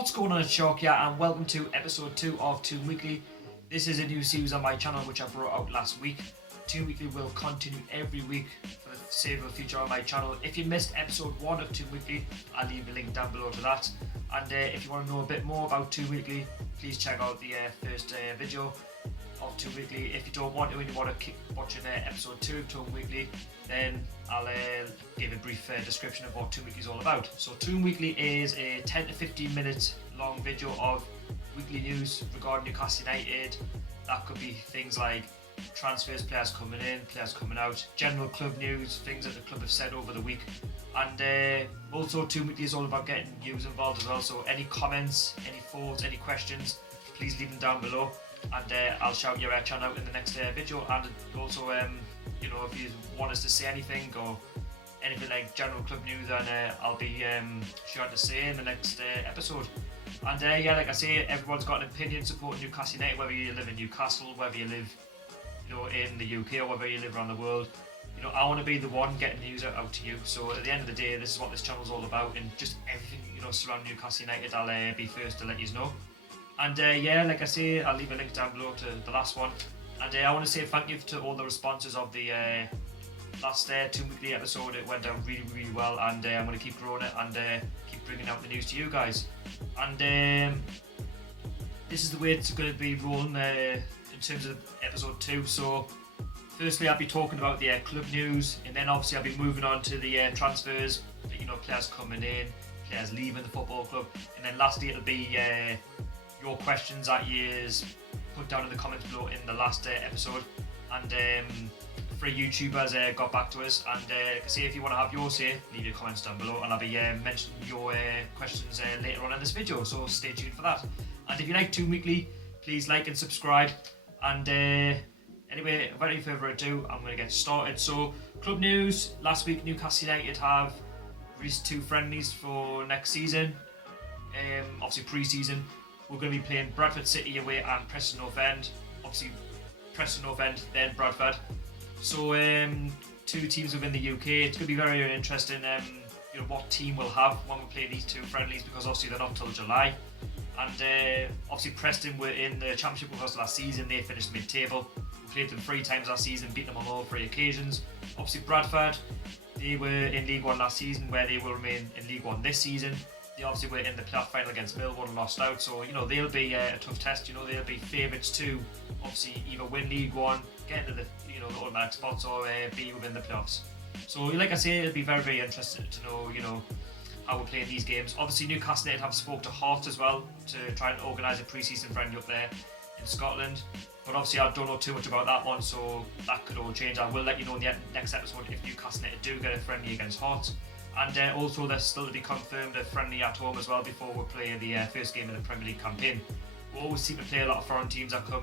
What's going on, it's Shark here, and welcome to episode 2 of Toon Weekly. This is a new series on my channel which I brought out last week. Toon Weekly will continue every week for the foreseeable future on my channel. If you missed episode 1 of Toon Weekly, I'll leave a link down below to that. And if you want to know a bit more about Toon Weekly, please check out the first video of Toon Weekly. If you don't want to and you want to keep watching episode 2 of Toon Weekly, then I'll give a brief description of what Toon Weekly is all about. So Toon Weekly is a 10 to 15 minute long video of weekly news regarding Newcastle United. That could be things like transfers, players coming in, players coming out, general club news, things that the club have said over the week. And also Toon Weekly is all about getting you involved as well. So any comments, any thoughts, any questions, please leave them down below. And I'll shout your channel out in the next video. And also, if you want us to say anything or anything like general club news, then I'll be sure to say in the next episode. And like I say, everyone's got an opinion supporting Newcastle United, whether you live in Newcastle, whether you live, in the UK, or whether you live around the world. I want to be the one getting news out to you. So at the end of the day, this is what this channel is all about, and just everything surrounding Newcastle United, I'll be first to let you know. And like I say, I'll leave a link down below to the last one. And I want to say thank you to all the responses of the last Toon Weekly episode. It went down really, really well, and I'm going to keep growing it and keep bringing out the news to you guys. And this is the way it's going to be rolling in terms of episode 2. So firstly, I'll be talking about the club news, and then obviously I'll be moving on to the transfers, players coming in, players leaving the football club, and then lastly it'll be your questions that you put down in the comments below in the last episode. And 3 YouTubers got back to us, and like I say, if you want to have your say, leave your comments down below, and I'll be mentioning your questions later on in this video, so stay tuned for that. And if you like Toon Weekly, please like and subscribe. And anyway, without any further ado, I'm going to get started. So club news: last week Newcastle United have released 2 friendlies for next season. Obviously pre-season, we're going to be playing Bradford City away and Preston North End. Obviously Preston North End, then Bradford. So 2 teams within the UK. It's going to be very, very interesting what team we'll have when we play these 2 friendlies, because obviously they're not till July. And obviously Preston were in the Championship with us last season. They finished mid-table. We played them 3 times last season, beat them on all 3 occasions. Obviously Bradford, they were in League 1 last season, where they will remain in League 1 this season. They obviously were in the playoff final against Millwall and lost out, so they'll be a tough test. They'll be favourites to obviously either win League 1, get into the the automatic spots, or be within the playoffs. So like I say, it'll be very, very interesting to know how we're playing these games. Obviously Newcastle United have spoke to Hearts as well to try and organise a pre-season friendly up there in Scotland, but obviously I don't know too much about that one, so that could all change. I will let you know in the next episode if Newcastle United do get a friendly against Hearts. And also there's still to be confirmed a friendly at home as well before we play the first game of the Premier League campaign. We always seem to play a lot of foreign teams that come,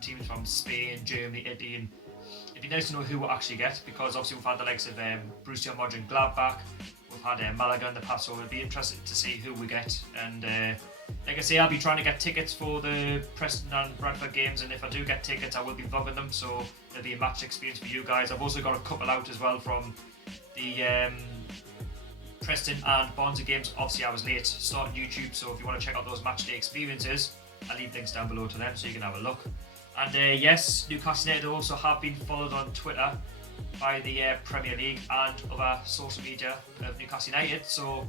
teams from Spain, Germany, Italy, and it'd be nice to know who we'll actually get, because obviously we've had the likes of Borussia Mönchengladbach, we've had Malaga in the past, so it'll be interesting to see who we get. And like I say, I'll be trying to get tickets for the Preston and Bradford games, and if I do get tickets, I will be vlogging them, so it'll be a match experience for you guys. I've also got a couple out as well from the Preston and Barnsley games. Obviously I was late starting YouTube, so if you want to check out those match day experiences, I'll leave links down below to them so you can have a look. And yes, Newcastle United also have been followed on Twitter by the Premier League and other social media of Newcastle United. So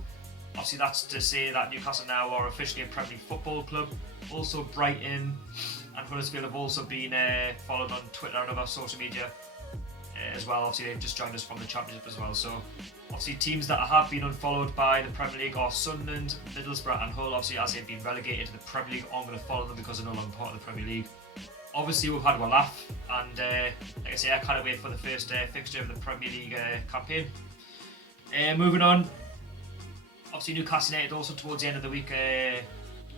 obviously that's to say that Newcastle now are officially a Premier League football club. Also Brighton and Huddersfield have also been followed on Twitter and other social media as well. Obviously they've just joined us from the Championship as well. So obviously teams that have been unfollowed by the Premier League are Sunderland, Middlesbrough and Hull. Obviously as they've been relegated to the Premier League, aren't going to follow them because they're no longer part of the Premier League. Obviously we've had a laugh, and like I say, I can't wait for the first fixture of the Premier League campaign. Moving on, obviously Newcastle United also towards the end of the week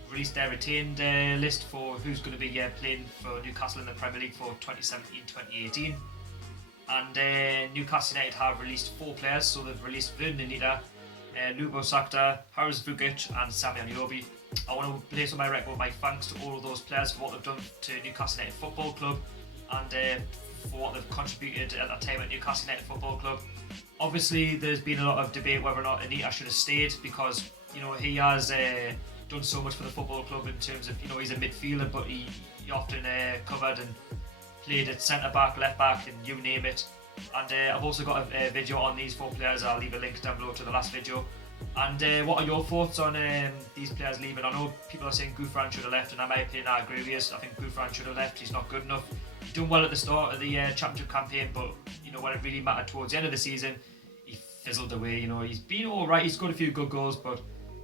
released their retained list for who's going to be playing for Newcastle in the Premier League for 2017-2018. And Newcastle United have released 4 players, so they've released Vurnon, Anita, Lubo Sakta, Haris Vukic and Sami Aniobi. I want to place on my record my thanks to all of those players for what they've done to Newcastle United Football Club, and for what they've contributed at that time at Newcastle United Football Club. Obviously there's been a lot of debate whether or not Anita should have stayed, because he has done done so much for the football club in terms of, he's a midfielder, but he often covered and played at centre back, left back, and you name it. And I've also got a video on these 4 players. I'll leave a link down below to the last video. And what are your thoughts on these players leaving? I know people are saying Gouffran should have left, and in my opinion, I agree with you. I think Gouffran should have left. He's not good enough. He's done well at the start of the championship campaign, but when it really mattered towards the end of the season, he fizzled away. He's been all right. He's scored a few good goals, but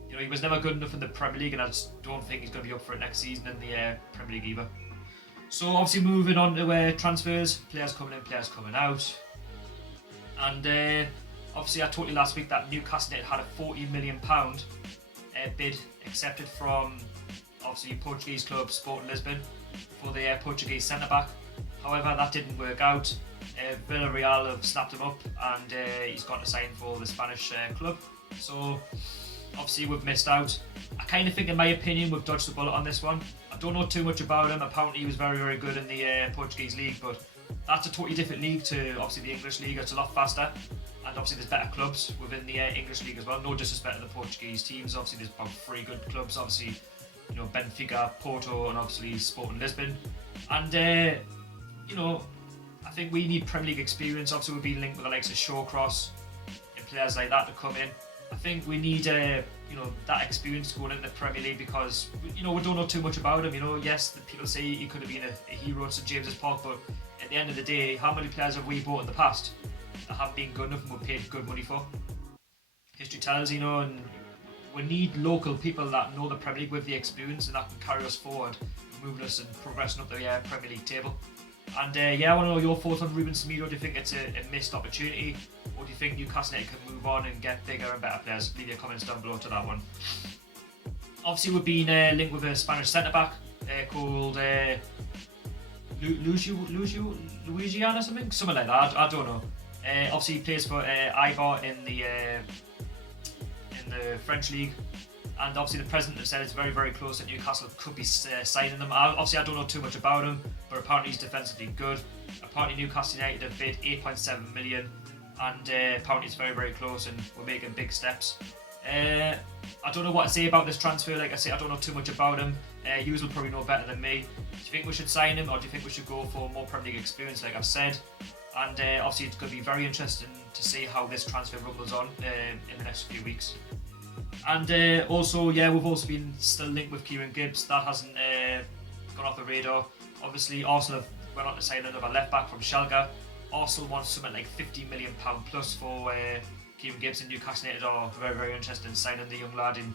he was never good enough in the Premier League, and I just don't think he's going to be up for it next season in the Premier League either. So obviously moving on to transfers, players coming in, players coming out, and obviously I told you last week that Newcastle United had a £40 million bid accepted from obviously Portuguese club Sporting Lisbon for the Portuguese centre back. However, that didn't work out. Villarreal have snapped him up, and he's gone to sign for the Spanish club. So obviously we've missed out. I kind of think, in my opinion, we've dodged the bullet on this one. I don't know too much about him. Apparently he was very, very good in the Portuguese league, but that's a totally different league to obviously the English league. It's a lot faster, and obviously there's better clubs within the English league as well. No disrespect to the Portuguese teams. Obviously there's about 3 good clubs. Obviously, Benfica, Porto, and obviously Sporting Lisbon. And I think we need Premier League experience. Obviously we've been linked with the likes of Shawcross and players like that to come in. I think we need that experience going into the Premier League, because we don't know too much about him. Yes, the people say he could have been a hero at St James's Park, but at the end of the day, how many players have we bought in the past that have been good enough and we've paid good money for? History tells, and we need local people that know the Premier League with the experience and that can carry us forward, moving us and progressing up the Premier League table. And I want to know your thoughts on Ruben Semedo. Do you think it's a missed opportunity, or do you think Newcastle United can move on and get bigger and better players? Leave your comments down below to that one. Obviously we've been linked with a Spanish centre-back called Louisiana or something like that. I don't know. Obviously he plays for Eibar in the French league, and obviously the president has said it's very, very close that Newcastle could be signing them. Obviously I don't know too much about him, but apparently he's defensively good. Apparently Newcastle United have bid 8.7 million, and apparently it's very, very close and we're making big steps. I don't know what to say about this transfer. Like I say, I don't know too much about him. You will probably know better than me. Do you think we should sign him, or do you think we should go for more Premier League experience, like I've said? And obviously it's going to be very interesting to see how this transfer rumbles on in the next few weeks. And also, we've also been still linked with Kieran Gibbs. That hasn't gone off the radar. Obviously Arsenal have went on to sign another left back from Schalke. Arsenal wants something like £50 million plus for Kieran Gibbs, and Newcastle United are very, very interested in signing the young lad. And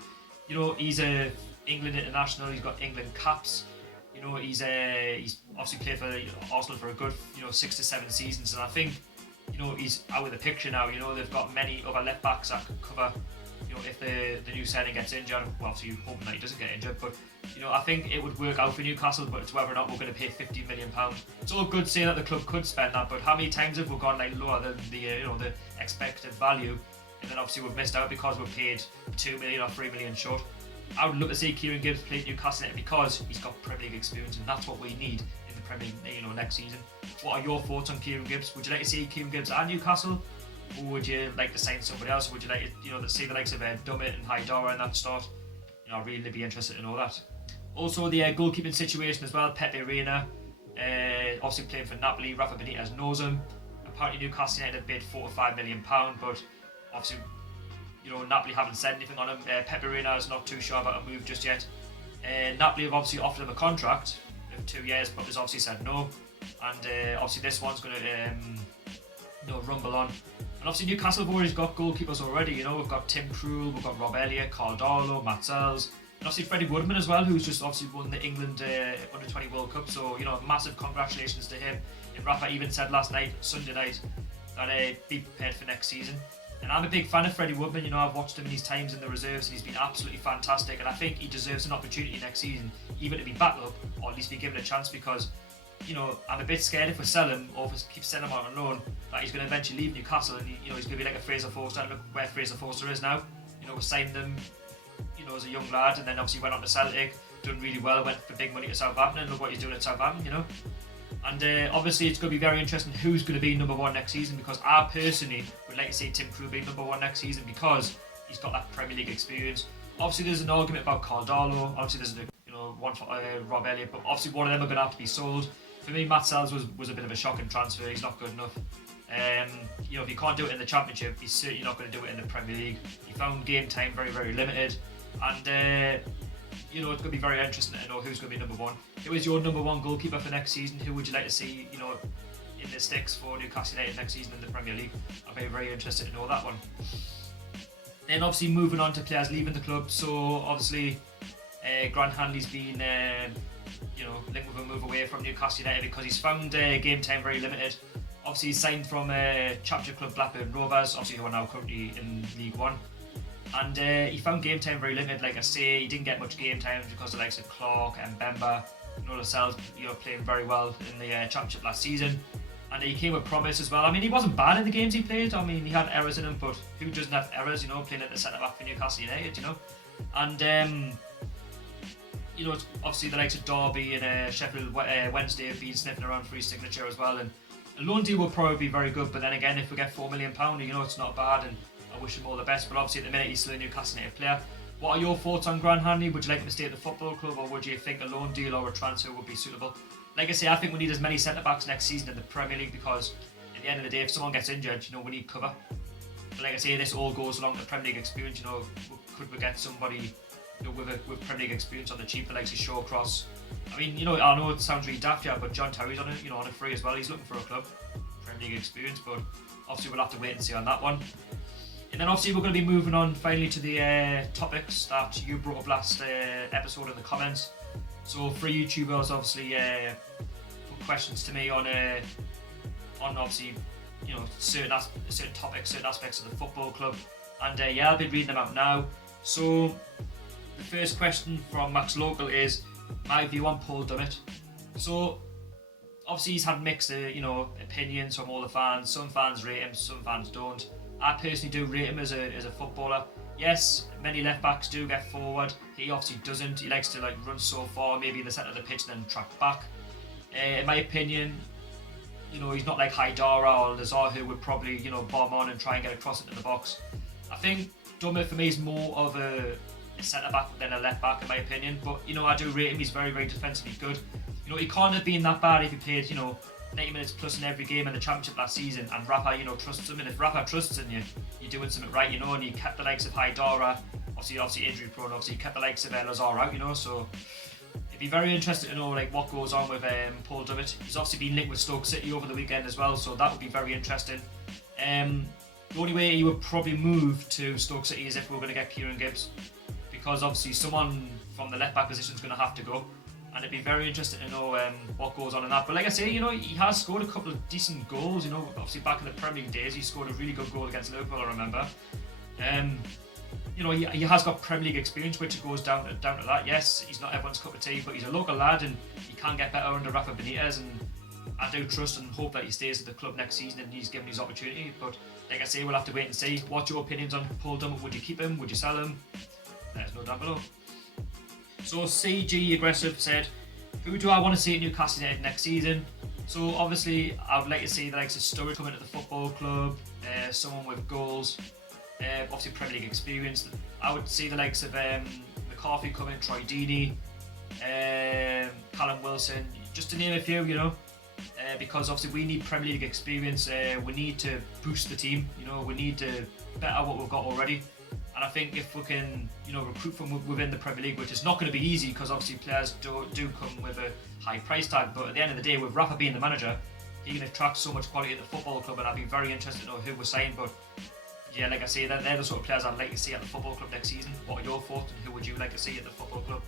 he's a England international. He's got England caps. He's obviously played for Arsenal for a good 6 to 7 seasons, and I think he's out of the picture now. They've got many other left backs that can cover. If the new signing gets injured, well, obviously you're hoping that he doesn't get injured, but I think it would work out for Newcastle, but it's whether or not we're going to pay £50 million. It's all good saying that the club could spend that, but how many times have we gone lower than the expected value, and then obviously we've missed out because we're paid £2 million or £3 million short. I would love to see Kieran Gibbs play Newcastle because he's got Premier League experience, and that's what we need in the Premier League next season. What are your thoughts on Kieran Gibbs? Would you like to see Kieran Gibbs at Newcastle? Or would you like to sign somebody else? Or would you like to see the likes of Dummett and Haidara in that start? I'd really be interested to know that. Also, the goalkeeping situation as well. Pepe Reina, obviously playing for Napoli. Rafa Benitez knows him. Apparently Newcastle United have bid £4 million, but obviously Napoli haven't said anything on him. Pepe Reina is not too sure about a move just yet. Napoli have obviously offered him a contract of 2 years, but has obviously said no. And obviously this one's going to rumble on. And obviously Newcastle have already got goalkeepers already. We've got Tim Krul, we've got Rob Elliott, Carl Darlow, Matt Sells, and obviously Freddie Woodman as well, who's just obviously won the England Under-20 World Cup. So massive congratulations to him. And Rafa even said Sunday night, that be prepared for next season. And I'm a big fan of Freddie Woodman. I've watched him in his times in the reserves, and he's been absolutely fantastic. And I think he deserves an opportunity next season, either to be backed up or at least be given a chance, because I'm a bit scared if we sell him, or if we keep selling him on loan, that he's going to eventually leave Newcastle, and he's going to be like a Fraser Forster. And look where Fraser Forster is now. We signed him, as a young lad, and then obviously went on to Celtic, done really well, went for big money to Southampton, and look what he's doing at Southampton. And obviously it's going to be very interesting who's going to be number one next season, because I personally would like to see Tim Krul be number one next season, because he's got that Premier League experience. Obviously, there's an argument about Cardalo. Obviously, there's one for Rob Elliott, but obviously one of them are going to have to be sold. For me, Matt Sells was a bit of a shocking transfer. He's not good enough. If he can't do it in the Championship, he's certainly not going to do it in the Premier League. He found game time very, very limited, and it's going to be very interesting to know who's going to be number one. Who is your number one goalkeeper for next season? Who would you like to see, in the sticks for Newcastle United next season in the Premier League? I'll be very interested to know that one. Then obviously moving on to players leaving the club. So obviously, Grant Hanley's been linked with a move away from Newcastle United because he's found game time very limited. Obviously, he's signed from Championship club Blackburn Rovers, obviously who are now currently in League One. And he found game time very limited. Like I say, he didn't get much game time because of the likes of Clark and Bemba, Lascelles, playing very well in the Championship last season. And he came with promise as well. I mean, he wasn't bad in the games he played. I mean, he had errors in him, but who doesn't have errors? Playing at the centre back for Newcastle United. And it's obviously the likes of Derby and Sheffield Wednesday have been sniffing around for his signature as well. And a loan deal will probably be very good. But then again, if we get £4 million, it's not bad. And I wish him all the best. But obviously, at the minute, he's still a Newcastle United player. What are your thoughts on Grant Hanley? Would you like him to stay at the football club, or would you think a loan deal or a transfer would be suitable? Like I say, I think we need as many centre-backs next season in the Premier League because at the end of the day, if someone gets injured, we need cover. But like I say, this all goes along the Premier League experience. Could we get somebody with Premier League experience on the cheap, the likes of Shawcross? I mean, I know it sounds really daft here, but John Terry's on it, on a free as well. He's looking for a club, Premier League experience, but obviously we'll have to wait and see on that one. And then obviously we're going to be moving on finally to the topics that you brought up last episode in the comments. So for YouTubers, obviously put questions to me on obviously certain topics, certain aspects of the football club, and I'll be reading them out now. So the first question from Max Local is my view on Paul Dummett. So obviously he's had mixed opinions from all the fans. Some fans rate him, some fans don't. I personally do rate him as a footballer. Yes, many left backs do get forward. He obviously doesn't. He likes to run so far, maybe in the centre of the pitch, and then track back. In my opinion, he's not like Haidara or Lazar, who would probably bomb on and try and get across into the box. I think Dummett for me is more of a centre back than a left back in my opinion. But I do rate him. He's very, very defensively good. He can't have been that bad if he played 90 minutes plus in every game in the Championship last season, and Rafa, trusts him, and if Rafa trusts in you, you're doing something right, and he kept the likes of Haidara, obviously injury prone, obviously he kept the likes of Lazar out, so it'd be very interesting to know what goes on with Paul Dummett. He's obviously been linked with Stoke City over the weekend as well, so that would be very interesting. The only way he would probably move to Stoke City is if we're going to get Kieran Gibbs, because obviously someone from the left back position is going to have to go. And it'd be very interesting to know what goes on in that. But like I say, he has scored a couple of decent goals. Obviously back in the Premier League days, he scored a really good goal against Liverpool, I remember. He has got Premier League experience, which goes down to that. Yes, he's not everyone's cup of tea, but he's a local lad, and he can get better under Rafa Benitez. And I do trust and hope that he stays at the club next season and he's given his opportunity. But like I say, we'll have to wait and see. What's your opinions on Paul Dummett? Would you keep him? Would you sell him? Let us know down below. So CG Aggressive said, who do I want to see at Newcastle United next season? So obviously I would like to see the likes of Sturridge coming to the football club, someone with goals, obviously Premier League experience. I would see the likes of McCarthy coming, Troy Deeney, Callum Wilson, just to name a few, because obviously we need Premier League experience. We need to boost the team, we need to better what we've got already. And I think if we can, recruit from within the Premier League, which is not going to be easy because obviously players do come with a high price tag. But at the end of the day, with Rafa being the manager, he can attract so much quality at the football club, and I'd be very interested to know who we're signing. But yeah, like I say, they're the sort of players I'd like to see at the football club next season. What are your thoughts, and who would you like to see at the football club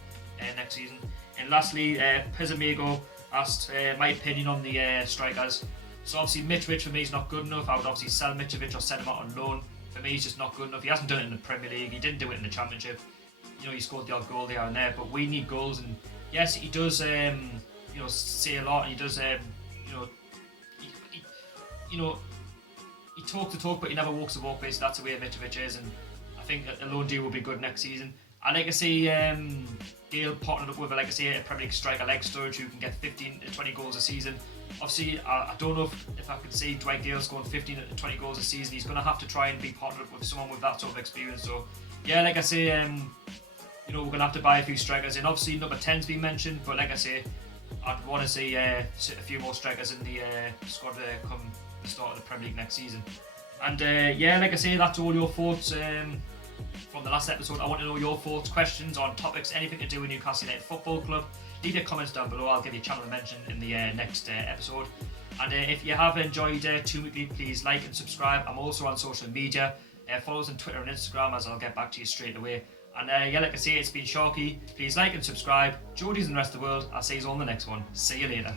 next season? And lastly, Pizamigo asked my opinion on the strikers. So obviously Mitrovic for me is not good enough. I would obviously sell Mitrovic or send him out on loan. For me, he's just not good enough. He hasn't done it in the Premier League. He didn't do it in the Championship. He scored the odd goal there and there, but we need goals. And yes, he does, say a lot. And he does, he talks the talk, but he never walks the walk. Basically, that's the way Mitrovic is. And I think a loan deal will be good next season. I like to see Gale partnered up with, like I say, a Premier League striker like Sturridge, who can get 15 to 20 goals a season. Obviously, I don't know if I can see Dwight Gale scoring 15 to 20 goals a season. He's going to have to try and be partnered up with someone with that sort of experience. So yeah, like I say, you know, we're gonna have to buy a few strikers, and obviously number 10's been mentioned, but like I say, I'd want to see a few more strikers in the squad come the start of the Premier League next season. And yeah, like I say, that's all your thoughts from the last episode. I want to know your thoughts, questions on topics, anything to do with Newcastle United Football Club. Leave your comments down below. I'll give you a channel to mention in the next episode. And if you have enjoyed Toon Weekly, please like and subscribe. I'm also on social media. Follow us on Twitter and Instagram, as I'll get back to you straight away. And yeah, like I say, it's been Sharky. Please like and subscribe. Geordies and the rest of the world. I'll see you all in the next one. See you later.